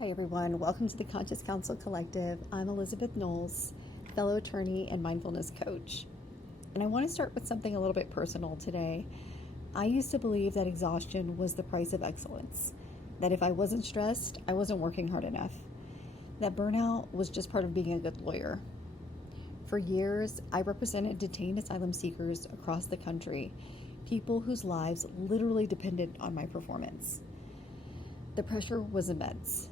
Hi everyone, welcome to the Conscious Counsel Collective. I'm Elizabeth Knowles, fellow attorney and mindfulness coach. And I want to start with something a little bit personal today. I used to believe that exhaustion was the price of excellence, that if I wasn't stressed, I wasn't working hard enough, that burnout was just part of being a good lawyer. For years, I represented detained asylum seekers across the country, people whose lives literally depended on my performance. The pressure was immense.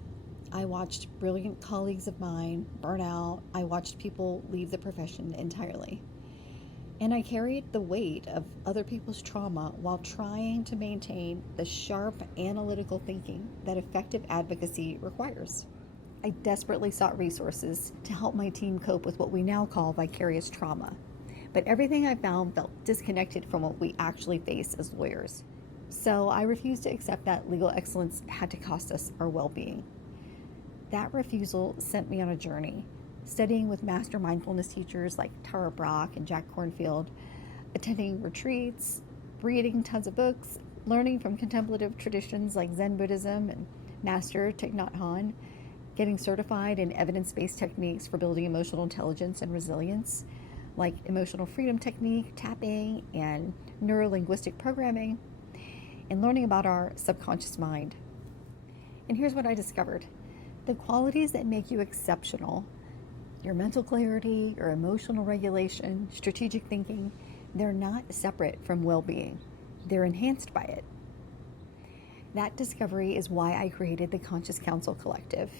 I watched brilliant colleagues of mine burn out. I watched people leave the profession entirely. And I carried the weight of other people's trauma while trying to maintain the sharp analytical thinking that effective advocacy requires. I desperately sought resources to help my team cope with what we now call vicarious trauma. But everything I found felt disconnected from what we actually face as lawyers. So I refused to accept that legal excellence had to cost us our well-being. That refusal sent me on a journey, studying with master mindfulness teachers like Tara Brach and Jack Kornfield, attending retreats, reading tons of books, learning from contemplative traditions like Zen Buddhism and Master Thich Nhat Hanh, getting certified in evidence-based techniques for building emotional intelligence and resilience, like emotional freedom technique, tapping, and neuro-linguistic programming, and learning about our subconscious mind. And here's what I discovered. The qualities that make you exceptional, your mental clarity, your emotional regulation, strategic thinking, they're not separate from well-being. They're enhanced by it. That discovery is why I created the Conscious Counsel Collective.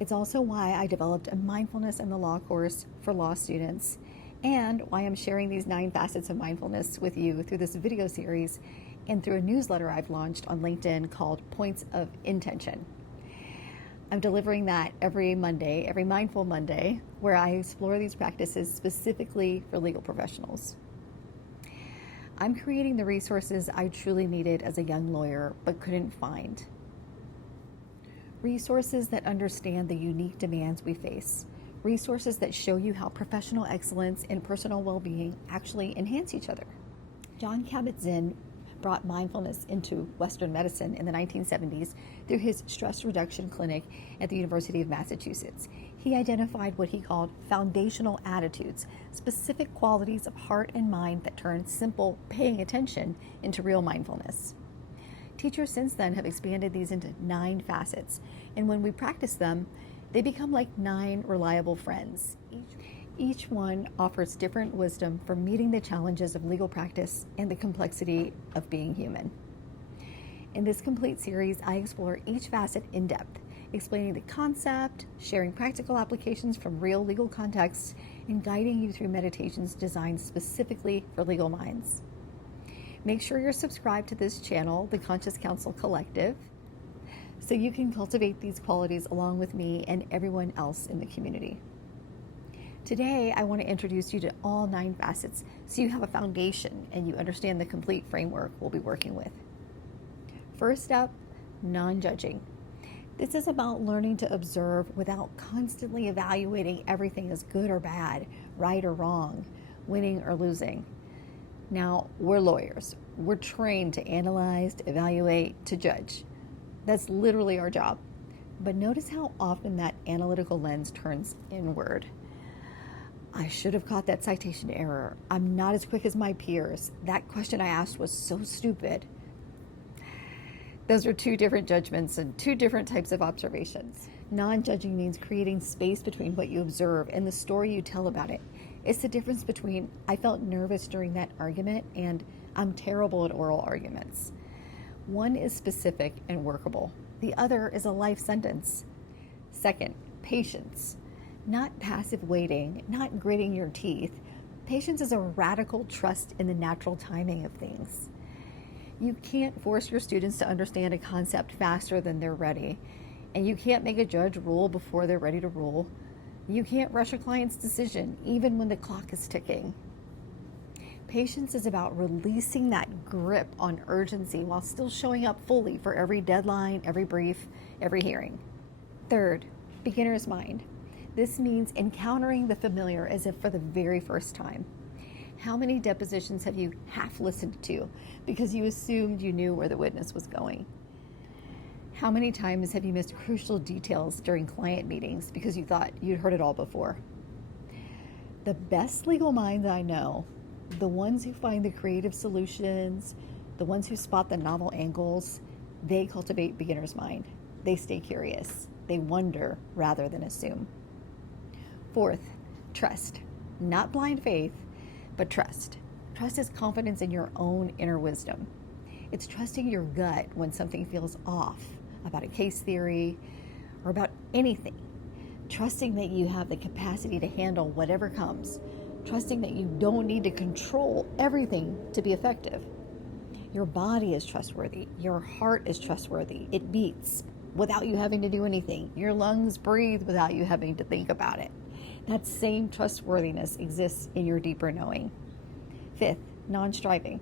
It's also why I developed a mindfulness in the law course for law students, and why I'm sharing these 9 facets of mindfulness with you through this video series and through a newsletter I've launched on LinkedIn called Points of Intention. I'm delivering that every Monday, every Mindful Monday, where I explore these practices specifically for legal professionals. I'm creating the resources I truly needed as a young lawyer but couldn't find. Resources that understand the unique demands we face. Resources that show you how professional excellence and personal well-being actually enhance each other. Jon Kabat-Zinn brought mindfulness into Western medicine in the 1970s through his stress reduction clinic at the University of Massachusetts. He identified what he called foundational attitudes, specific qualities of heart and mind that turn simple paying attention into real mindfulness. Teachers since then have expanded these into 9 facets, and when we practice them, they become like 9 reliable friends. Each one offers different wisdom for meeting the challenges of legal practice and the complexity of being human. In this complete series, I explore each facet in depth, explaining the concept, sharing practical applications from real legal contexts, and guiding you through meditations designed specifically for legal minds. Make sure you're subscribed to this channel, the Conscious Counsel Collective, so you can cultivate these qualities along with me and everyone else in the community. Today, I want to introduce you to all 9 facets so you have a foundation and you understand the complete framework we'll be working with. First up, non-judging. This is about learning to observe without constantly evaluating everything as good or bad, right or wrong, winning or losing. Now, we're lawyers. We're trained to analyze, to evaluate, to judge. That's literally our job. But notice how often that analytical lens turns inward. I should have caught that citation error. I'm not as quick as my peers. That question I asked was so stupid. Those are 2 different judgments and 2 different types of observations. Non-judging means creating space between what you observe and the story you tell about it. It's the difference between I felt nervous during that argument and I'm terrible at oral arguments. One is specific and workable. The other is a life sentence. Second, patience. Not passive waiting, not gritting your teeth. Patience is a radical trust in the natural timing of things. You can't force your students to understand a concept faster than they're ready. And you can't make a judge rule before they're ready to rule. You can't rush a client's decision, even when the clock is ticking. Patience is about releasing that grip on urgency while still showing up fully for every deadline, every brief, every hearing. Third, beginner's mind. This means encountering the familiar as if for the very first time. How many depositions have you half listened to because you assumed you knew where the witness was going? How many times have you missed crucial details during client meetings because you thought you'd heard it all before? The best legal minds I know, the ones who find the creative solutions, the ones who spot the novel angles, they cultivate beginner's mind. They stay curious. They wonder rather than assume. Fourth, trust. Not blind faith, but trust. Trust is confidence in your own inner wisdom. It's trusting your gut when something feels off about a case theory or about anything. Trusting that you have the capacity to handle whatever comes. Trusting that you don't need to control everything to be effective. Your body is trustworthy. Your heart is trustworthy. It beats without you having to do anything. Your lungs breathe without you having to think about it. That same trustworthiness exists in your deeper knowing. Fifth, non-striving.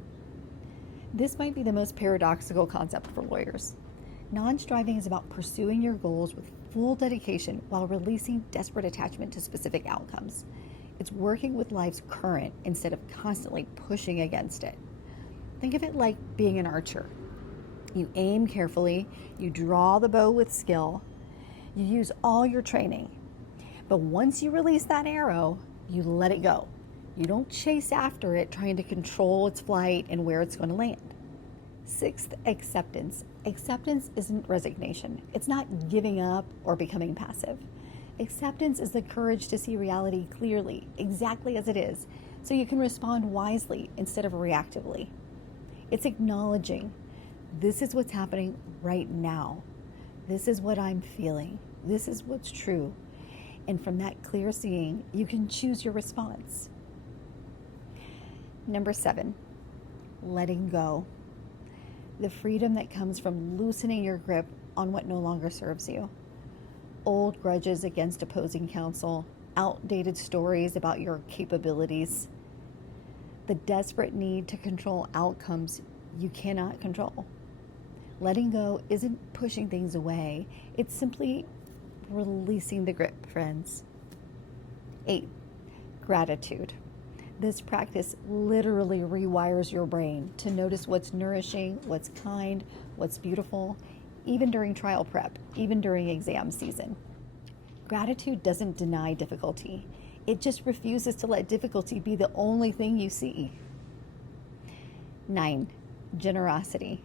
This might be the most paradoxical concept for lawyers. Non-striving is about pursuing your goals with full dedication while releasing desperate attachment to specific outcomes. It's working with life's current instead of constantly pushing against it. Think of it like being an archer. You aim carefully, you draw the bow with skill, you use all your training. But once you release that arrow, you let it go. You don't chase after it, trying to control its flight and where it's going to land. Sixth, acceptance. Acceptance isn't resignation. It's not giving up or becoming passive. Acceptance is the courage to see reality clearly, exactly as it is, so you can respond wisely instead of reactively. It's acknowledging, this is what's happening right now. This is what I'm feeling. This is what's true. And from that clear seeing, you can choose your response. Number 7, letting go. The freedom that comes from loosening your grip on what no longer serves you. Old grudges against opposing counsel, outdated stories about your capabilities, the desperate need to control outcomes you cannot control. Letting go isn't pushing things away, it's simply releasing the grip, friends. 8, gratitude. This practice literally rewires your brain to notice what's nourishing, what's kind, what's beautiful, even during trial prep, even during exam season. Gratitude doesn't deny difficulty. It just refuses to let difficulty be the only thing you see. 9, generosity.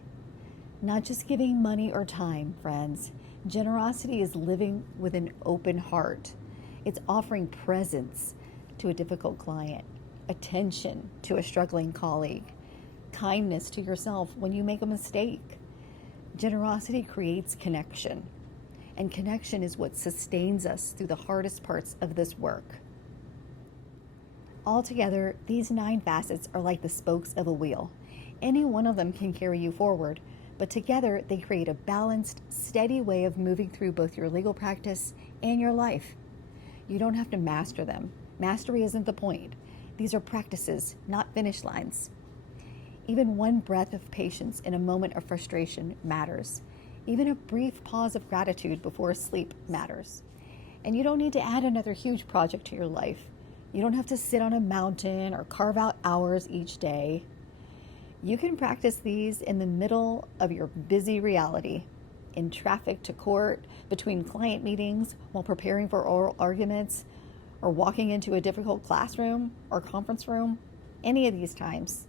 Not just giving money or time, friends. Generosity is living with an open heart. It's offering presence to a difficult client, attention to a struggling colleague, kindness to yourself when you make a mistake. Generosity creates connection, and connection is what sustains us through the hardest parts of this work. Altogether, these 9 facets are like the spokes of a wheel. Any one of them can carry you forward, but together they create a balanced, steady way of moving through both your legal practice and your life. You don't have to master them. Mastery isn't the point. These are practices, not finish lines. Even one breath of patience in a moment of frustration matters. Even a brief pause of gratitude before sleep matters. And you don't need to add another huge project to your life. You don't have to sit on a mountain or carve out hours each day. You can practice these in the middle of your busy reality, in traffic to court, between client meetings, while preparing for oral arguments, or walking into a difficult classroom or conference room, any of these times.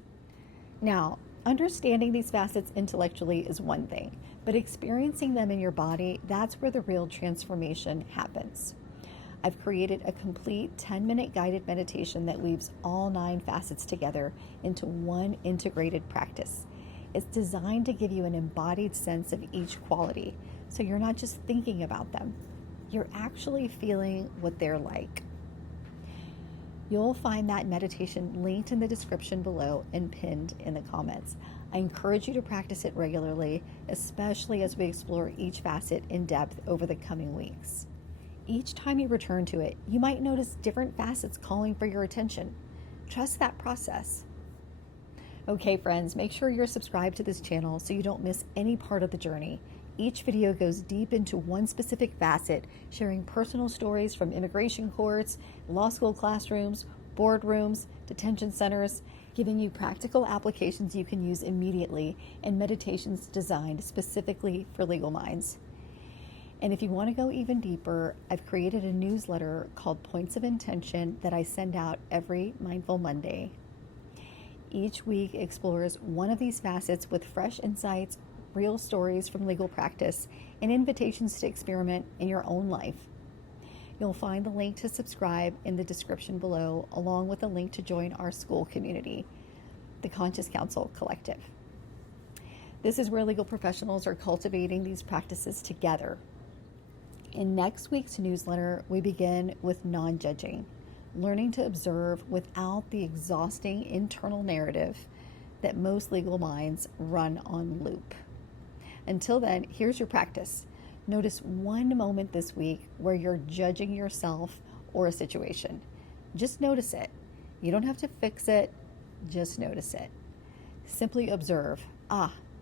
Now, understanding these facets intellectually is one thing, but experiencing them in your body, that's where the real transformation happens. I've created a complete 10-minute guided meditation that weaves all 9 facets together into one integrated practice. It's designed to give you an embodied sense of each quality, so you're not just thinking about them, you're actually feeling what they're like. You'll find that meditation linked in the description below and pinned in the comments. I encourage you to practice it regularly, especially as we explore each facet in depth over the coming weeks. Each time you return to it, you might notice different facets calling for your attention. Trust that process. Okay, friends, make sure you're subscribed to this channel so you don't miss any part of the journey. Each video goes deep into one specific facet, sharing personal stories from immigration courts, law school classrooms, boardrooms, detention centers, giving you practical applications you can use immediately and meditations designed specifically for legal minds. And if you want to go even deeper, I've created a newsletter called Points of Intention that I send out every Mindful Monday. Each week explores one of these facets with fresh insights, real stories from legal practice, and invitations to experiment in your own life. You'll find the link to subscribe in the description below, along with a link to join our school community, the Conscious Counsel Collective. This is where legal professionals are cultivating these practices together. In next week's newsletter, we begin with non-judging, learning to observe without the exhausting internal narrative that most legal minds run on loop. Until then, here's your practice. Notice one moment this week where you're judging yourself or a situation. Just notice it. You don't have to fix it, just notice it. Simply observe,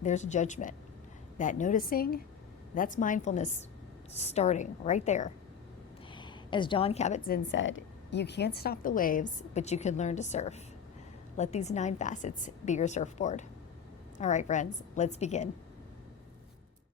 there's judgment. That noticing, that's mindfulness starting right there. As Jon Kabat-Zinn said, you can't stop the waves, but you can learn to surf. Let these 9 facets be your surfboard. All right, friends, let's begin.